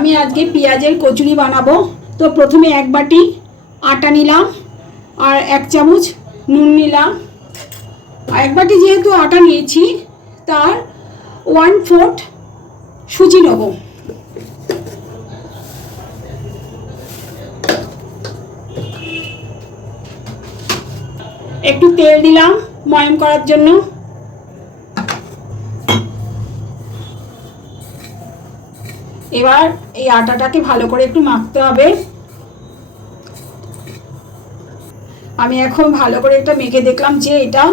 আমি আজকে পেঁয়াজের কচুরি বানাবো। তো প্রথমে এক বাটি আটা নিলাম আর 1 চামচ নুন নিলাম। আর এক বাটি যেহেতু আটা নিয়েছি তার 1/4 সুজি নেব। একটু তেল দিলাম ময়াম করার জন্য। এবার এই আটাটাকে ভালো করে একটু মাখতে হবে। আমি এখন ভালো করে একটা মেখে দেখলাম যে এটা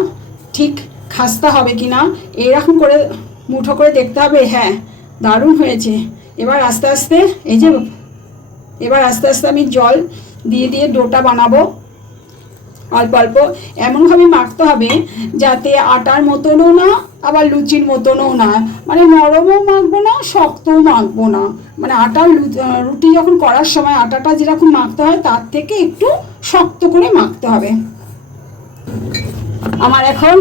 ঠিক খাস্তা হবে কিনা। এরকম করে মুঠো করে দেখতে হবে। হ্যাঁ, দারুণ হয়েছে। এবার আস্তে আস্তে আমি জল দিয়ে দিয়ে ডোটা বানাবো অল্প অল্প। এমনভাবে মাখতে হবে যাতে আটার মতনও না আবার লুচির মতনও না, মানে নরমও মাখবো না শক্তও মাখবো না। মানে আটার রুটি যখন করার সময় আটাটা যেরকম মাখতে হয় তার থেকে একটু শক্ত করে মাখতে হবে। আমার এখন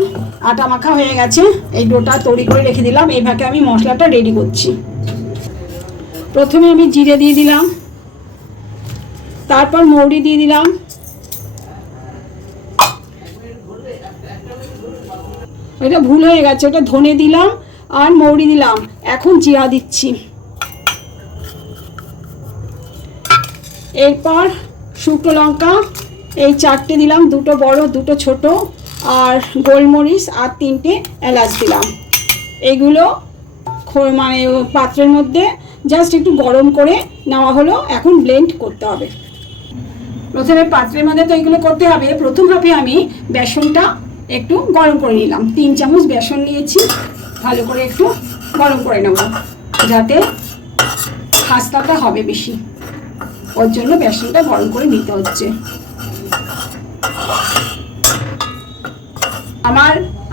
আটা মাখা হয়ে গেছে। এই ডোটা তৈরি করে রেখে দিলাম। এইভাবে আমি মশলাটা রেডি করছি। প্রথমে আমি জিরে দিয়ে দিলাম, তারপর মৌরি দিয়ে দিলাম, এটা ভুল হয়ে গেছে, ওটা ধনে দিলাম আর মৌরি দিলাম। এখন জিরা দিচ্ছি। এরপর শুকনো লঙ্কা এই 4টে দিলাম, 2টো বড় 2টো ছোট, আর গোলমরিচ আর 3টে এলাচ দিলাম। এগুলো মানে পাত্রের মধ্যে জাস্ট একটু গরম করে নেওয়া হলো। এখন ব্লেন্ড করতে হবে। প্রথমে পাত্রের মধ্যে তো এগুলো করতে হবে। প্রথমভাবে আমি বেসনটা একটু গরম করে নিলাম। 3 চামচ বেসন নিয়েছি, ভালো করে একটু গরম করে নেব যাতে খাস্তাটা হবে বেশি, ওর জন্য বেসনটা গরম করে নিতে হচ্ছে।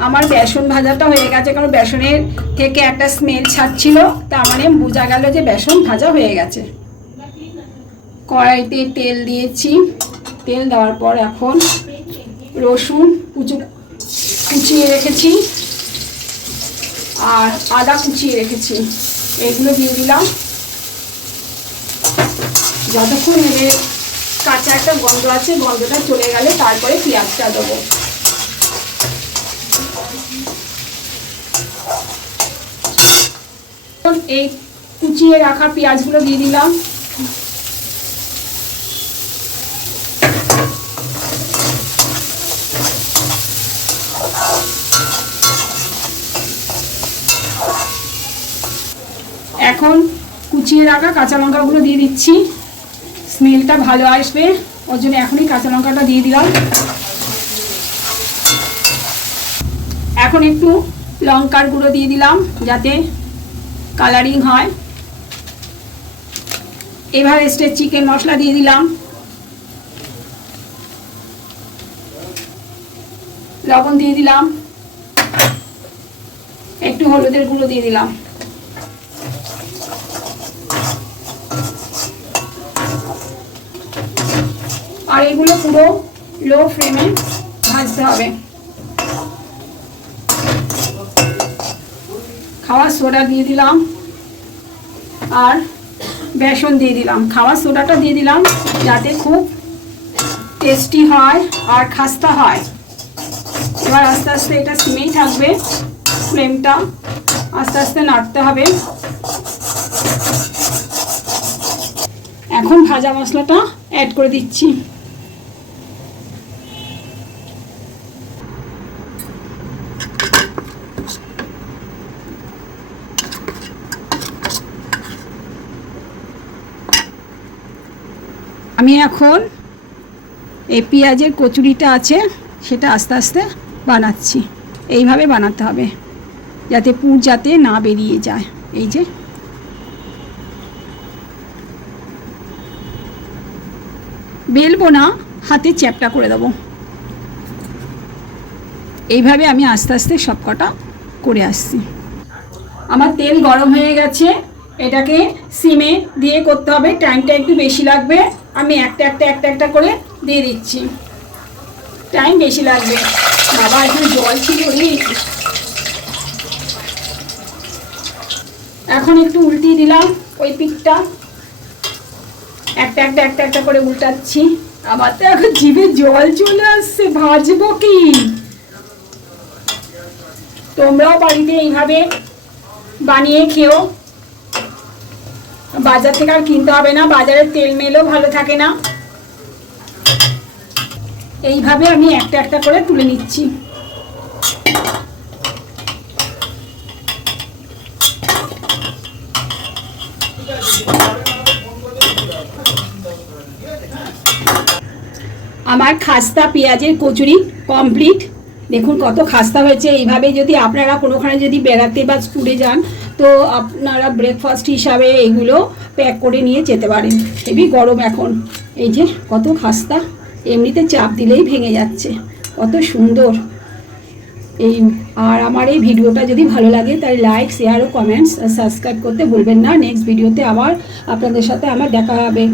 আমার বেসন ভাজাটা হয়ে গেছে, কারণ বেসনের থেকে একটা স্মেল ছাড়ছিল, তার মানে বোঝা গেল যে বেসন ভাজা হয়ে গেছে। কড়াইতে তেল দিয়েছি। তেল দেওয়ার পর এখন রসুন কুচিয়ে রেখেছি আর আদা কুচিয়ে রেখেছি, এগুলো দিয়ে দিলাম। যতক্ষণ এদের কাঁচা একটা গন্ধ আছে, গন্ধটা চলে গেলে তারপরে পেঁয়াজটা দেবো। এই কুচিয়ে রাখা পেঁয়াজগুলো দিয়ে দিলাম। এখন কুচিয়ে রাখা কাঁচা লঙ্কাগুলো দিয়ে দিচ্ছি। স্মেলটা ভালো আসবে, ওর জন্য এখনই কাঁচা লঙ্কাটা দিয়ে দিলাম। এখন একটু লঙ্কার গুঁড়ো দিয়ে দিলাম যাতে কালারিং হয়। এভারেস্টের চিকেন মশলা দিয়ে দিলাম, লবণ দিয়ে দিলাম, একটু হলুদের গুঁড়ো দিয়ে দিলাম। আর এগুলো পুরো লো ফ্লেমে ভাজতে হবে। খাওয়ার সোডা দিয়ে দিলাম আর বেসন দিয়ে দিলাম। খাওয়ার সোডাটা দিয়ে দিলাম যাতে খুব টেস্টি হয় আর খাস্তা হয়। এবার আস্তে আস্তে এটা সিমেই থাকবে, ফ্লেমটা আস্তে আস্তে নাড়তে হবে। এখন ভাজা মশলাটা অ্যাড করে দিচ্ছি। আমি এখন এই পেঁয়াজের কচুরিটা আছে সেটা আস্তে আস্তে বানাচ্ছি। এইভাবে বানাতে হবে যাতে পুর যাতে না বেরিয়ে যায়। এই যে বেলবো না, হাতে চ্যাপটা করে দেবো। এইভাবে আমি আস্তে আস্তে সব কটা করে আসছি। আমার তেল গরম হয়ে গেছে, এটাকে সিমে দিয়ে করতে হবে, টাইমটা একটু বেশি লাগবে। আমি একটা করে দিয়ে দিচ্ছি, টাইম বেশি লাগবে। বাবা এখানে জল ছিল। এখন একটু উল্টিয়ে দিলাম ওই পিঠটা একটা একটা একটা একটা করে উল্টাচ্ছি। আমার তো এখন জিভে জল চলে আসছে, ভাজবো কি? তোমরাও বাড়িতে এইভাবে বানিয়ে খেও, বাজার থেকে আর কিনতে হবে না, বাজারের তেল মেলও ভালো থাকে না। এইভাবে আমি একটা একটা করে তুলে নিচ্ছি। আমার খাস্তা পেঁয়াজের কচুরি কমপ্লিট। দেখুন কত খাস্তা হয়েছে। এইভাবে যদি আপনারা কোনোখানে যদি বেড়াতে বা স্কুলে যান, তো আপনারা ব্রেকফাস্ট হিসাবে এইগুলো প্যাক করে নিয়ে যেতে পারেন। হেবি গরম এখন। এই যে কত খাস্তা, এমনিতে চাপ দিলেই ভেঙে যাচ্ছে, কত সুন্দর। এই আর আমার এই ভিডিওটা যদি ভালো লাগে তাহলে লাইক, শেয়ার ও কমেন্টস আর সাবস্ক্রাইব করতে ভুলবেন না। নেক্সট ভিডিওতে আবার আপনাদের সাথে আমার দেখা হবে।